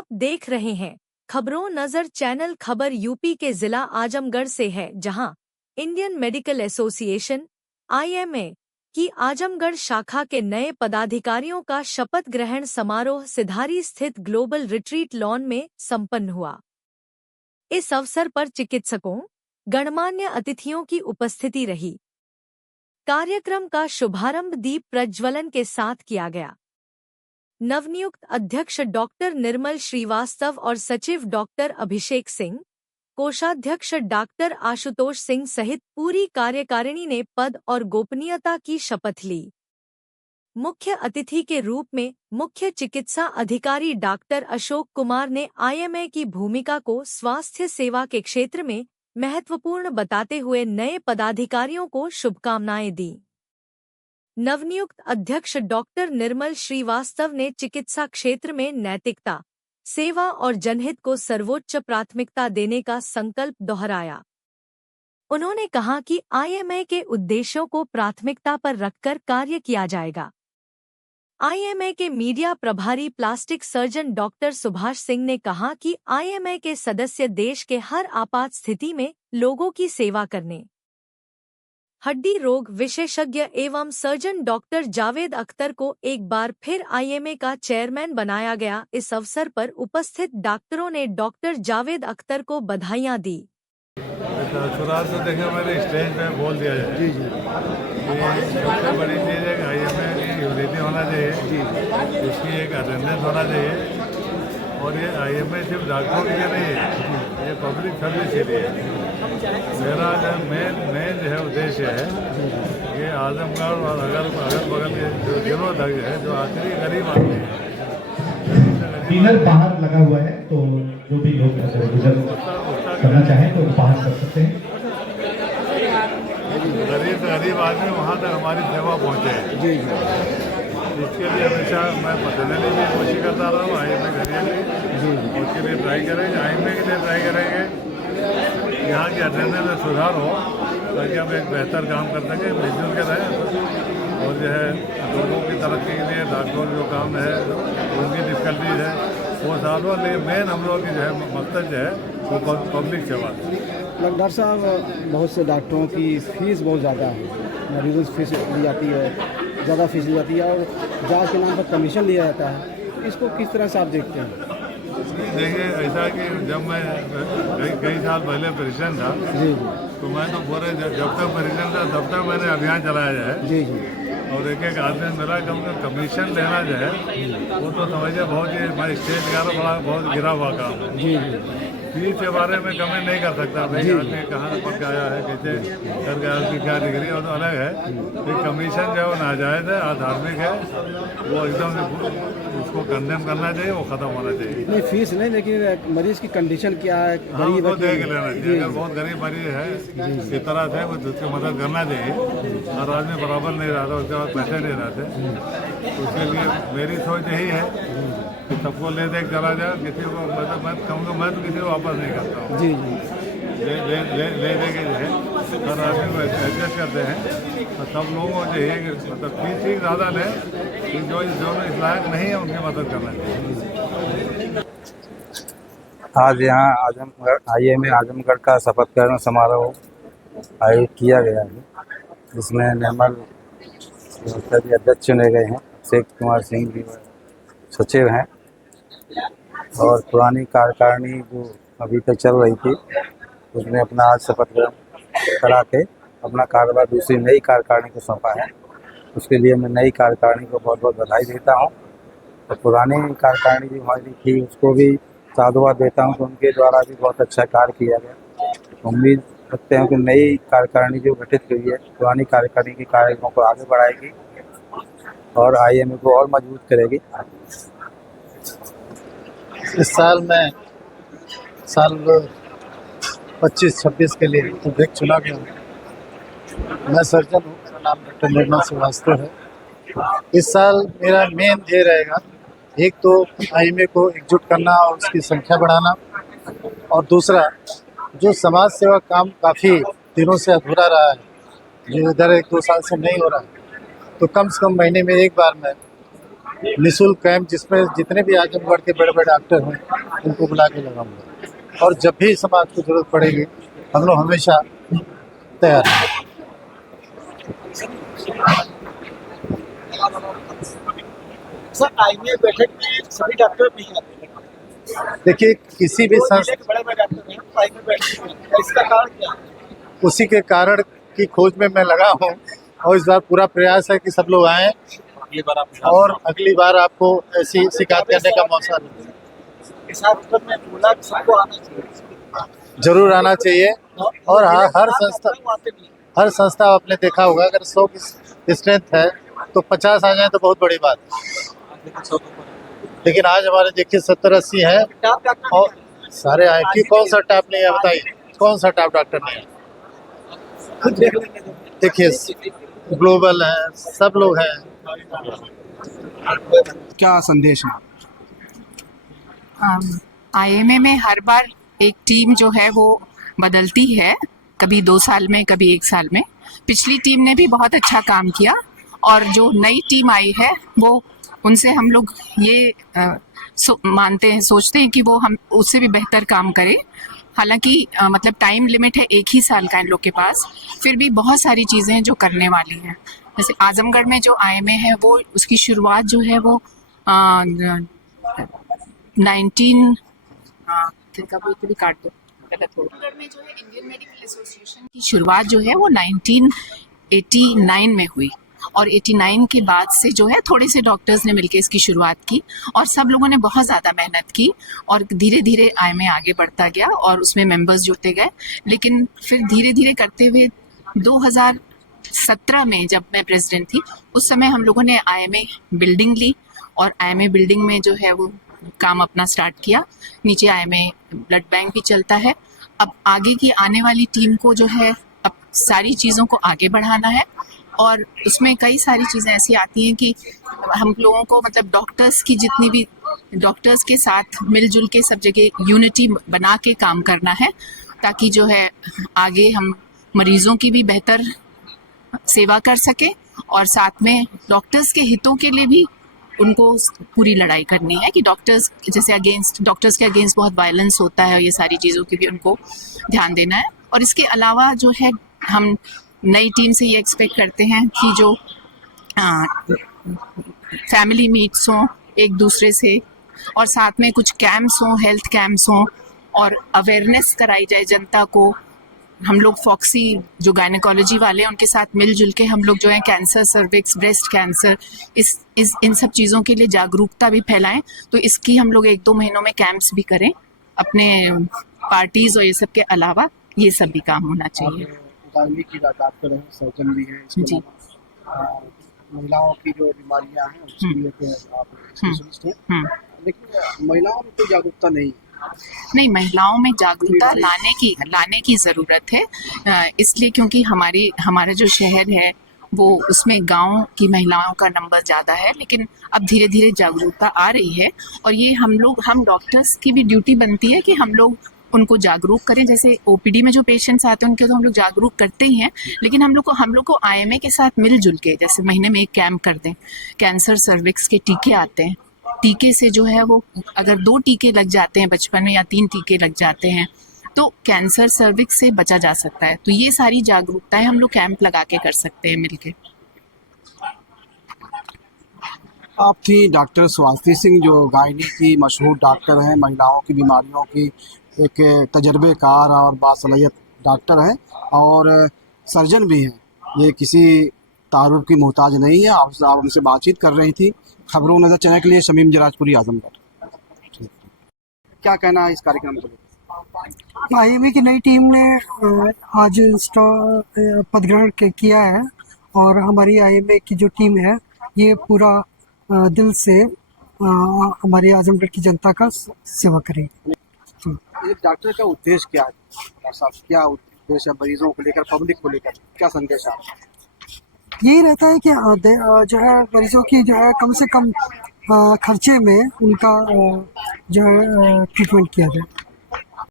आप देख रहे हैं खबरों नजर चैनल। खबर यूपी के जिला आजमगढ़ से है, जहां इंडियन मेडिकल एसोसिएशन (IMA) की आजमगढ़ शाखा के नए पदाधिकारियों का शपथ ग्रहण समारोह सिधारी स्थित ग्लोबल रिट्रीट लॉन में संपन्न हुआ। इस अवसर पर चिकित्सकों, गणमान्य अतिथियों की उपस्थिति रही। कार्यक्रम का शुभारंभ दीप प्रज्वलन के साथ किया गया। नवनियुक्त अध्यक्ष डॉक्टर निर्मल श्रीवास्तव और सचिव डॉक्टर अभिषेक सिंह, कोषाध्यक्ष डॉक्टर आशुतोष सिंह सहित पूरी कार्यकारिणी ने पद और गोपनीयता की शपथ ली। मुख्य अतिथि के रूप में मुख्य चिकित्सा अधिकारी डॉक्टर अशोक कुमार ने IMA की भूमिका को स्वास्थ्य सेवा के क्षेत्र में महत्वपूर्ण बताते हुए नए पदाधिकारियों को शुभकामनाएं दी। नवनियुक्त अध्यक्ष डॉक्टर निर्मल श्रीवास्तव ने चिकित्सा क्षेत्र में नैतिकता, सेवा और जनहित को सर्वोच्च प्राथमिकता देने का संकल्प दोहराया। उन्होंने कहा कि IMA के उद्देश्यों को प्राथमिकता पर रखकर कार्य किया जाएगा। IMA के मीडिया प्रभारी plastic surgeon doctor Subhash Singh ने कहा कि IMA के सदस्य देश के हर आपात स्थिति में लोगों की सेवा करने। हड्डी रोग विशेषज्ञ एवं सर्जन डॉक्टर जावेद अख्तर को एक बार फिर IMA का चेयरमैन बनाया गया। इस अवसर पर उपस्थित डॉक्टरों ने डॉक्टर जावेद अख्तर को बधाइयां दी। शुरुआत से देखिए मैंने स्टेज पे बोल दिया है जी सबसे बड़ी चीज़ है कि IMA की यूनिटी होना चाहिए जी, इसकी एक अटेंडेंस होना चाहिए। और ये IMA सिर्फ डॉक्टरों के लिए नहीं है, ये पब्लिक सर्विस के लिए है। मेरा जो मेन जो है उद्देश्य है कि आजमगढ़ और अगल बगल के जो जिलों तक है, जो आखिरी गरीब आदमी है, डिनर बाहर लगा हुआ है, तो जो भी लोग रिजर्व करना चाहें तो बाहर कर सकते हैं। गरीब आदमी वहाँ तक हमारी सेवा पहुँचे जी, इसके लिए हमेशा मैं पर्सनली भी कोशिश करता रहा हूँ। IMA जी उसके लिए ट्राई करेंगे, IMA के लिए ट्राई करेंगे यहाँ की अटेंडेंस में सुधार हो, ताकि हम एक बेहतर काम कर सकें, मिलजुल के रहें। और जो है लोगों की तरक्की के लिए डॉक्टरों जो काम है, उनकी डिफिकल्टीज है वो सॉल्व हो, लेकिन मेन हम लोग की जो है मकसद जो है वो पब्लिक सेवा है। डॉक्टर साहब, बहुत से डॉक्टरों की फीस बहुत ज़्यादा है, मरीजों से फीस ली जाती है, ज़्यादा फीस ली जाती है और जांच के नाम पर कमीशन लिया जाता है। इसको किस तरह से आप देखते हैं? देखिए, ऐसा कि जब मैं कई साल पहले प्रेसिडेंट था जी, तो मैं तो पूरे जब तक प्रेसिडेंट था तब तक मैंने अभियान चलाया है जी, और एक आदमी मेरा कमीशन लेना जो है वो तो समझिए बहुत ही मैं स्टेट का बड़ा बहुत गिरा हुआ काम है जी, फीस के बारे में कमी नहीं कर सकता। भाई आदमी कहाँ पढ़ के आया है, कैसे कर गया, उसकी क्या डिग्री है, वो तो अलग है। फिर कमीशन जो है वो नाजायज़ है, अधार्मिक है, वो एकदम उसको कंडेम करना चाहिए, वो ख़त्म होना चाहिए। नहीं फीस नहीं, लेकिन मरीज की कंडीशन क्या है, गरीब को देख लेना चाहिए। अगर बहुत गरीब मरीज है इस तरह से उसकी मदद करना चाहिए। हर आदमी बराबर नहीं रहता, उसके बाद पैसे नहीं रहते। उसके लिए मेरी सोच यही है कि सबको ले दे चला जाए, किसी को मतलब मैं कहूँगा मैं तो किसी को वापस नहीं करता हूँ जी, ले दे के जो है हर आदमी को एडजस्ट करते हैं। तो सब लोगों को चाहिए कि मतलब फीस ठीक ज़्यादा लें, कि जो इस लायक नहीं है उनकी मदद करना चाहिए। आज यहाँ IMA आजमगढ़ का शपथ ग्रहण समारोह आयोजित किया गया है, जिसमें निर्मल जी अध्यक्ष चुने गए हैं, अभिषेक कुमार सिंह जी सचिव हैं और पुरानी कार्यकारिणी जो अभी तक चल रही थी उसने अपना आज शपथ ग्रहण करा के अपना कार्यभार दूसरी नई कार्यकारिणी को सौंपा है। उसके लिए मैं नई कार्यकारिणी को बहुत बहुत बधाई देता हूँ और पुरानी कार्यकारिणी जो हमारी थी उसको भी साधुवाद देता हूँ कि उनके द्वारा भी बहुत अच्छा कार्य किया गया। उम्मीद रखते हैं कि नई कार्यकारिणी जो गठित हुई है पुरानी कार्यकारिणी के कार्यक्रमों को आगे बढ़ाएगी और IMA को और मजबूत करेगी। इस साल में साल 25-26 के लिए अध्यक्ष चुना गया हूँ। मैं सर्जन हूँ, मेरा नाम डॉक्टर निर्मल श्रीवास्तव है। इस साल मेरा मेन ये रहेगा, एक तो IMA को एकजुट करना और उसकी संख्या बढ़ाना, और दूसरा जो समाज सेवा काम काफ़ी दिनों से अधूरा रहा है, जो इधर 1-2 साल से नहीं हो रहा है, तो कम से कम महीने में एक बार मैं निःशुल्क कैंप जिसमें जितने भी आजमगढ़ के बड़े बड़े डॉक्टर हैं उनको बुला के लगाऊंगा, और जब भी समाज को जरूरत पड़ेगी हम लोग हमेशा तैयार हैं। सर आईएमए बैठक में सभी डॉक्टर नहीं आते, देखिए किसी भी संस्था, बड़े बड़े डॉक्टर हैं आईएमए बैठक में, इसका कारण क्या है? उसी के कारण की खोज में मैं लगा हूँ, और इस बार पूरा प्रयास है कि सब लोग आएं और अगली बार आपको ऐसी शिकायत करने का मौका मिले। इस आंदोलन में बोला कि सबको आना चाहिए, जरूर आना चाहिए, और हर संस्था आपने देखा होगा अगर 100 की स्ट्रेंथ है तो 50 आ जाए तो बहुत बड़ी बात है, लेकिन आज हमारे देखिए 70-80 है टॉप डॉक्टर और सारे आए। कि कौन सा टॉप नहीं है बताइए, कौन सा टॉप डॉक्टर नहीं है? खुद देख लेंगे। देखिए ग्लोबल है, सब लोग हैं। क्या संदेश है? आईएमए में हर बार एक टीम जो है वो बदलती है, कभी 2 साल में, कभी 1 साल में। पिछली टीम ने भी बहुत अच्छा काम किया, और जो नई टीम आई है वो उनसे हम लोग ये मानते हैं, सोचते हैं कि वो हम उससे भी बेहतर काम करें। हालांकि मतलब टाइम लिमिट है 1 ही साल का इन लोग के पास, फिर भी बहुत सारी चीज़ें हैं जो करने वाली हैं। जैसे आजमगढ़ में जो आईएमए है वो उसकी शुरुआत जो है वो 19 आजमगढ़ में जो है इंडियन मेडिकल एसोसिएशन की शुरुआत जो है वो 1989 में हुई, और 89 के बाद से जो है थोड़े से डॉक्टर्स ने मिलकर इसकी शुरुआत की, और सब लोगों ने बहुत ज़्यादा मेहनत की, और धीरे धीरे आईएमए आगे बढ़ता गया और उसमें मेंबर्स जुड़ते गए। लेकिन फिर धीरे धीरे करते हुए 2017 में जब मैं प्रेसिडेंट थी, उस समय हम लोगों ने आईएमए बिल्डिंग ली, और आईएमए बिल्डिंग में जो है वो काम अपना स्टार्ट किया। नीचे आईएमए ब्लड बैंक भी चलता है। अब आगे की आने वाली टीम को जो है अब सारी चीज़ों को आगे बढ़ाना है, और उसमें कई सारी चीज़ें ऐसी आती हैं कि हम लोगों को मतलब डॉक्टर्स की जितनी भी डॉक्टर्स के साथ मिलजुल के सब जगह यूनिटी बना के काम करना है, ताकि जो है आगे हम मरीज़ों की भी बेहतर सेवा कर सकें, और साथ में डॉक्टर्स के हितों के लिए भी उनको पूरी लड़ाई करनी है कि डॉक्टर्स के अगेंस्ट बहुत वायलेंस होता है, और ये सारी चीज़ों की भी उनको ध्यान देना है। और इसके अलावा जो है हम नई टीम से ये एक्सपेक्ट करते हैं कि जो फैमिली मीट्स हों एक दूसरे से, और साथ में कुछ कैंप्स हों, हेल्थ कैंप्स हों, और अवेयरनेस कराई जाए जनता को। हम लोग फॉक्सी जो गायनेकोलॉजी वाले हैं उनके साथ मिलजुल के हम लोग जो है कैंसर, सर्विक्स, ब्रेस्ट कैंसर, इन सब चीज़ों के लिए जागरूकता भी फैलाएं। तो इसकी हम लोग 1-2 महीनों में कैंप्स भी करें अपने पार्टीज़ और ये सब के अलावा, ये सब भी काम होना चाहिए। गायनी की डॉक्टर हैं, सर्जन भी हैं, इसके जी। अलावा, महिलाओं की जो बीमारियां हैं उसके लिए आप स्पेशलिस्ट हैं, लेकिन महिलाओं में कोई जागरूकता नहीं। नहीं, महिलाओं में जागरूकता लाने की ज़रूरत है, इसलिए क्योंकि हमारा जो शहर है वो उसमें गांव की महिलाओं का नंबर ज़्यादा है, लेकिन अब धीरे धीरे जागरूकता आ रही है, और ये हम डॉक्टर्स की भी ड्यूटी बनती है कि हम लोग उनको जागरूक करें। जैसे ओपीडी में जो पेशेंट्स आते हैं उनके तो हम लोग जागरूक करते ही हैं, लेकिन हम लोग को आईएमए के साथ मिलजुल के जैसे महीने में एक कैंप कर दें। कैंसर, सर्विक्स के टीके आते हैं, टीके से जो है वो अगर 2 टीके लग जाते हैं बचपन में या 3 टीके लग जाते हैं तो कैंसर, सर्विक्स से बचा जा सकता है। तो ये सारी जागरूकताएं हम लोग कैंप लगा के कर सकते हैं मिलके। आप थी डॉक्टर स्वाति सिंह, जो गायनी की मशहूर डॉक्टर हैं, महिलाओं की बीमारियों की एक तजर्बेकार और बासलाहियत डॉक्टर हैं, और सर्जन भी हैं। ये किसी तारुफ की मोहताज नहीं है। आप उनसे बातचीत कर रही थी। खबरों नजर चैनल के लिए शमीम जराजपुरी, आजमगढ़। क्या कहना है इस कार्यक्रम को? आईएमए की नई टीम ने आज पदग्रहण किया है, और हमारी आईएमए की जो टीम है ये पूरा दिल से हमारी आजमगढ़ की जनता का सेवा करेगी। एक डॉक्टर का उद्देश्य क्या है? डॉक्टर साहब, क्या उद्देश्य है मरीजों को लेकर, पब्लिक को लेकर, क्या संदेश है? यही रहता है कि जो है मरीजों की जो है कम से कम खर्चे में उनका जो है ट्रीटमेंट किया जाए।